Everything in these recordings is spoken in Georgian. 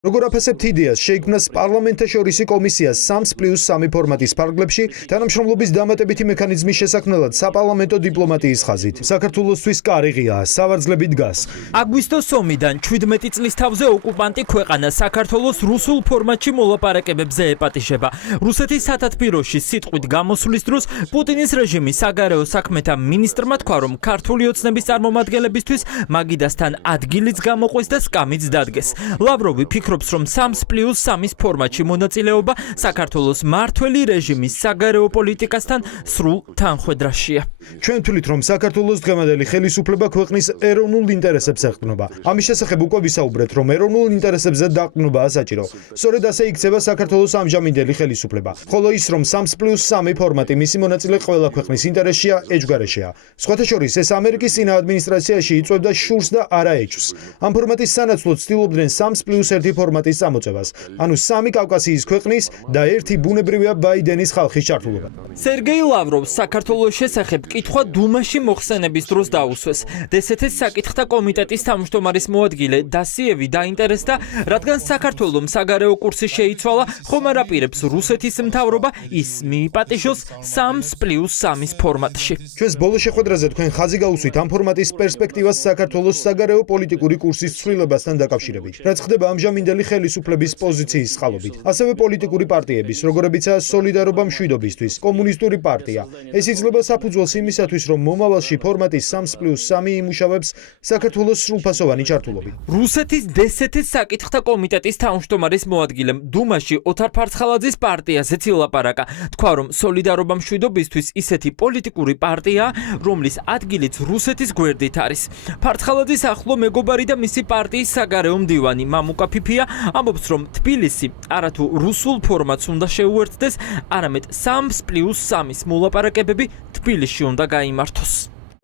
როგორ აფასებთ იდეას, შეიქმნას პარლამენტაშორისი კომისია 3+3 ფორმატის ფარგლებში თანამშრომლობის დამატებითი მექანიზმის შესაქმნელად საპარლამენტო დიპლომატიის ხაზით. საქართველოსთვის კარიღია, სავარძლები დგას. აგვისტოს ომიდან 17 წლის თავზე ოკუპანტი ქვეყანა საქართველოს რუსულ ფორმატში მოლაპარაკებებზე ეპატიჟება. რუსეთის სათათბიროში სიტყვით გამოსვლის დროს პუტინის რეჟიმის საგარეო საქმეთა მინისტრმა თქვა, რომ ქართული ოცნების წარმომადგენლებისთვის მაგიდასთან ადგილიც გამოყვეს და სკამიც დადგეს. ლავროვი ფიქრობს, რომ 3+3 ფორმატში მონაწილეობა საქართველოს მართველი რეჟიმის საგარეო პოლიტიკასთან სრულ თანხვედრაშია. ჩვენ ვთვლით, რომ საქართველოს დღევანდელი ხელისუფლება ქვეყნის ეროვნულ ინტერესებს ეყრდნობა. ამის შესახებ უკვე ვისაუბრეთ, რომ ეროვნულ ინტერესებზე დაყრდნობაა საჭირო. სწორედ ასე იქცევა საქართველოს ამჟამინდელი ხელისუფლება. ხოლო ის, რომ 3+3 ფორმატი მისი მონაწილე ყველა ქვეყნის ინტერესშია, ეჯგარეშეა. სხვათა შორის, ეს ამერიკის წინა ადმინისტრაციაში იწვევდა შურს და არა ეჭვს. ამ ფორმატის სანაცვლოდ ცდილობდნენ 3+1 ფორმატის წამოწევას. ანუ 3 კავკასიის ქვეყნის და 1 ბუნებრივია ბაიდენის ხალხის ჩართულობა. სერგეი ლავროვს საქართველოს შესახებ კითხვა დუმაში მოხსენების დროს დაუსვეს. დსთ-ის საკითხთა კომიტეტის თავმჯდომარის მოადგილე დასიევი დაინტერესდა, რადგან საქართველომ საგარეო კურსი შეიცვალა, ხომ არ აპირებს რუსეთის მთავრობა ის მიიპატიჟოს 3+3 ფორმატში. ჩვენს ბოლო შეხვედრაზე თქვენ ხაზი გაუსვით ამ ფორმატის პერსპექტივას საქართველოს საგარეო პოლიტიკური კურსის ცვლილებასთან დაკავშირებით. რაც ხდება ამჟამინდელი ხელისუფლების პოზიციის წყალობით. ასევე პოლიტიკური პარტიების, როგორებიცაა სოლიდარობა მშვიდობისთვის, კომუნისტური პარტია. ეს იძლევა საფუძველს იმისათვის, რომ მომავალში ფორმატის 3+3 იმუშავებს საქართველოს სრულფასოვანი ჩართულობით. რუსეთის დსთ-ის საკითხთა კომიტეტის თავმჯდომარის მოადგილემ დუმაში ოთარ ფარცხალაძის პარტიაზეც ილაპარაკა. თქვა, რომ სოლიდარობა მშვიდობისთვის ისეთი პოლიტიკური პარტია, რომლის ადგილიც რუსეთის გვერდით არის. ფარცხალაძის ახლო მეგობარი და მისი პარტიის საგარეო მდივანი მამუკა ფიფია ამბობს, რომ თბილისი არათუ რუსულ ფორმატს უნდა შეუერთდეს, არამედ 3+3 მოლაპარაკებები თბილისში უნდა გაიმართოს.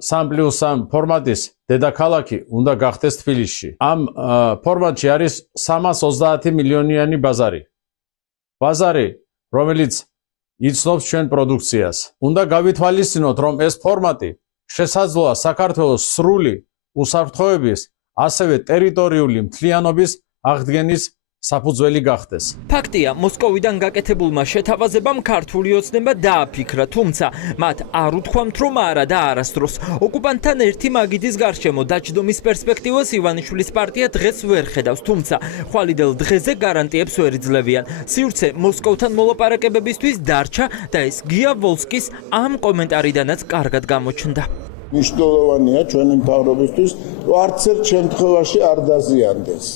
3+3 ფორმატის დედაქალაქი უნდა გახდეს თბილისში. ამ ფორმატში არის 330 მილიონიანი ბაზარი. ბაზარი, რომელიც იცნობს ჩვენ პროდუქციას. უნდა გავითვალისწინოთ, რომ ეს ფორმატი შესაძლოა საქართველოს სრული უსაფრთხოების, ასევე ტერიტორიული მთლიანობის აღდგენის საფუძველი გახდეს. ფაქტია, მოსკოვიდან გაკეთებულმა შეთავაზებამ ქართული ოცნება დააფიქრა, თუმცა მათ არ უთქვამთ, რომ არა და არასდროს. ოკუპანტთან ერთი მაგიდის გარშემო დაჯდომის პერსპექტივას ივანიშვილის პარტია დღეს ვერ ხედავს, თუმცა ხვალიდელ დღეზე გარანტიებს ვერ იძლევიან. სივრცე მოსკოვთან მოლაპარაკებებისთვის დარჩა და ეს გია ვოლსკის ამ კომენტარიდანაც კარგად გამოჩნდა. მნიშვნელოვანია ჩვენი მთავრობისთვის, რომ არც ერთ შემთხვევაში არ დაზიანდეს.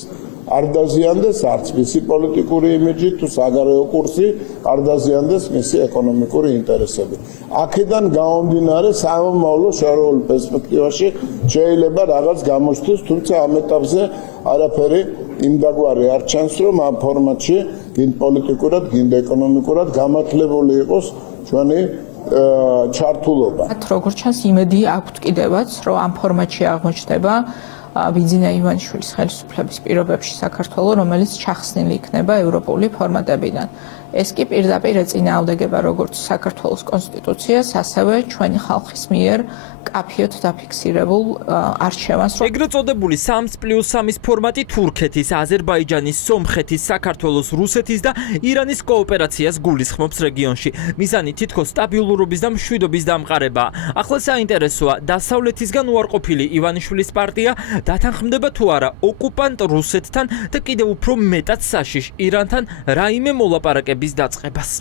არ დაზიანდეს არც მისი პოლიტიკური იმიჯი თუ საგარეო კურსი, არ დაზიანდეს მისი ეკონომიკური ინტერესები. აქედან გამომდინარე, სამომავლო შორეულ პერსპექტივაში შეიძლება რაღაც გამოჩნდეს, თუმცა ამ ეტაპზე არაფერი იმდაგვარი არ ჩანს, რომ ამ ფორმატში გინ პოლიტიკურად, გინ ეკონომიკურად გამართლებული იყოს ჩვენი ჩართულობა. როგორც ჩანს, იმედი აქვთ კიდევაც, რომ ამ ფორმატში აღმოჩნდება ბიძინა ივანიშვილის ხელისუფლების პირობებში საქართველოს, რომელიც ჩახსნილი იქნება ევროპული ფორმატებიდან. ეს კი პირდაპირ ეწინააღმდეგება როგორც საქართველოს კონსტიტუციას, ასევე ჩვენი ხალხის მიერ კაფიოდ დაფიქსირებულ არჩევანს. ეგრეთ წოდებული 3+3 ფორმატი თურქეთის, აზერბაიჯანის, სომხეთის, საქართველოს, რუსეთის და ირანის კოოპერაციას გულისხმობს რეგიონში. მიზანი თითქოს სტაბილურობის და მშვიდობის დამყარებაა. ახლა საინტერესოა, დასავლეთისგან უარყოფილი ივანიშვილის პარტია დათანხმდება თუ არა ოკუპანტ რუსეთთან და კიდევ უფრო მეტად საშიშ ირანთან რაიმე მოლაპარაკების დაწყებას.